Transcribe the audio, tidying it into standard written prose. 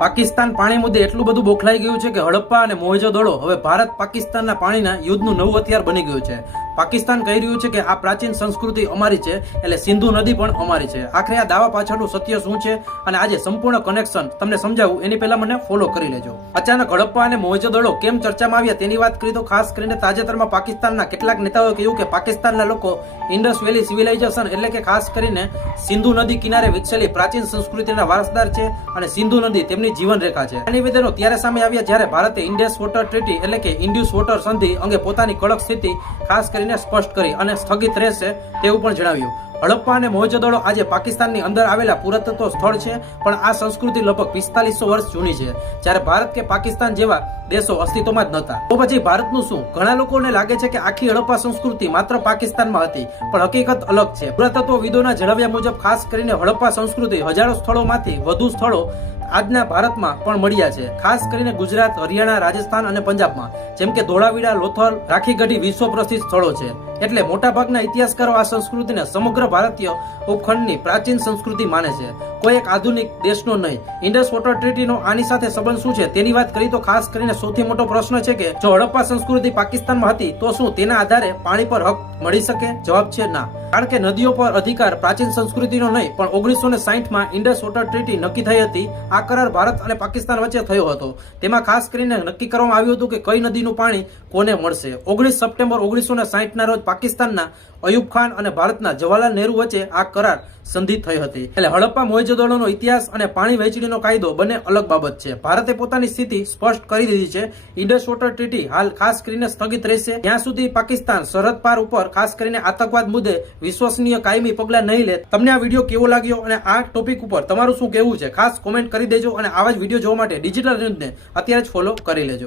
પાકિસ્તાન પાણી મુદ્દે એટલું બધું બોખલાઈ ગયું છે કે હડપ્પા અને મોહેંજો-દડો હવે ભારત પાકિસ્તાનના પાણીના યુદ્ધનું નવું હથિયાર બની ગયું છે. પાકિસ્તાન કહી રહ્યું છે કે આ પ્રાચીન સંસ્કૃતિ અમારી છે, એટલે સિંધુ નદી પણ અમારી છે. આખરે આ દાવા પાછળનું સત્ય શું છે અને આજે સંપૂર્ણ કનેક્શન તમને સમજાવું એની પહેલા મને ફોલો કરી લેજો. અચાનક હડપ્પા અને મોહેંજો-દડો કેમ ચર્ચામાં આવ્યા તેની વાત કરી તો ખાસ કરીને તાજેતરમાં પાકિસ્તાનના કેટલાક નેતાઓએ કહ્યું કે પાકિસ્તાનના લોકો ઇન્ડસ વેલી સિવિલાઇઝેશન એટલે કે ખાસ કરીને સિંધુ નદી કિનારે વિકસેલી પ્રાચીન સંસ્કૃતિના વારસદાર છે અને સિંધુ નદી તેમની જીવન રેખા છે. આ નિવેદનો ત્યારે સામે આવ્યા જ્યારે ભારતે ઇન્ડસ વોટર ટ્રીટી એટલે કે ઇન્ડ્યુસ વોટર સંધિ અંગે પોતાની કડક સ્થિતિ ખાસ કરીને સ્પષ્ટ કરી અને સ્થગિત રહેશે તેવું પણ જણાવ્યું. હડપ્પા અને મોહેંજો-દડો આજે પાકિસ્તાનની અંદર આવેલા પુરાતત્વ સ્થળ છે, પણ આ સંસ્કૃતિ લગભગ 4500 વર્ષ જૂની છે, જ્યારે ભારત કે પાકિસ્તાન જેવા દેશો અસ્તિત્વમાં જ નહોતા. તો પછી ભારતનું શું? ઘણા લોકોને લાગે છે કે આખી હડપ્પા સંસ્કૃતિ માત્ર પાકિસ્તાનમાં હતી, પણ હકીકત અલગ છે. પુરાતત્વવિદોના જણાવ્યા મુજબ ખાસ કરીને હડપ્પા સંસ્કૃતિ હજારો સ્થળોમાંથી વધુ સ્થળો આજના ભારતમાં પણ મળ્યા છે. ખાસ કરીને ગુજરાત, હરિયાણા, રાજસ્થાન અને પંજાબમાં, જેમ કે ધોળાવીરા, લોથલ, રાખીગઢી વિશ્વ પ્રસિદ્ધ સ્થળો છે. એટલે મોટાભાગના ઇતિહાસકારો આ સંસ્કૃતિને સમગ્ર ભારતીય ઉપખંડની પ્રાચીન સંસ્કૃતિ માને છે, કોઈ એક આધુનિક દેશનો નહીં. ઇન્ડસ વોટર ટ્રીટીનો આની સાથે સંબંધ શું છે તેની વાત કરી તો ખાસ કરીને સૌથી મોટો પ્રશ્ન છે કે જો હડપ્પા સંસ્કૃતિ પાકિસ્તાનમાં હતી તો શું તેના આધારે પાણી પર હક મળી શકે? જવાબ છે ના. કારણ કે નદીઓ પર અધિકાર પ્રાચીન સંસ્કૃતિનો નહીં, પણ 1960માં ઇન્ડસ વોટર ટ્રીટી નક્કી થઈ હતી. આ કરાર ભારત અને પાકિસ્તાન વચ્ચે થયો હતો. તેમાં ખાસ કરીને નક્કી કરવામાં આવ્યું હતું કે કઈ નદીનું પાણી કોને મળશે. 19 સપ્ટેમ્બર 1960ના રોજ પાકિસ્તાનના અયુબ ખાન અને ભારતના જવાહરલાલ નહેરુ વચ્ચે આ કરાર સંધિ થઈ હતી. એટલે હડપ્પા મોહેંજો-દડોનો ઇતિહાસ અને પાણી વહેંચણીનો કાયદો બંને અલગ બાબત છે. ભારતે પોતાની સ્થિતિ સ્પષ્ટ કરી દીધી છે. ઇન્ડસ વોટર ટ્રીટી હાલ ખાસ કરીને સ્થગિત રહેશે ત્યાં સુધી પાકિસ્તાન સરહદ પાર ઉપર ખાસ કરીને આતંકવાદ મુદ્દે વિશ્વસનીય કાયમી પગલાં નહીં લે. તમને આ વિડીયો કેવો લાગ્યો અને આ ટોપિક ઉપર તમારું શું કહેવું છે ખાસ કોમેન્ટ કરી દેજો અને આવા જ વિડીયો જોવા માટે ડિજિટલ ન્યૂઝને અત્યારે જ ફોલો કરી લેજો.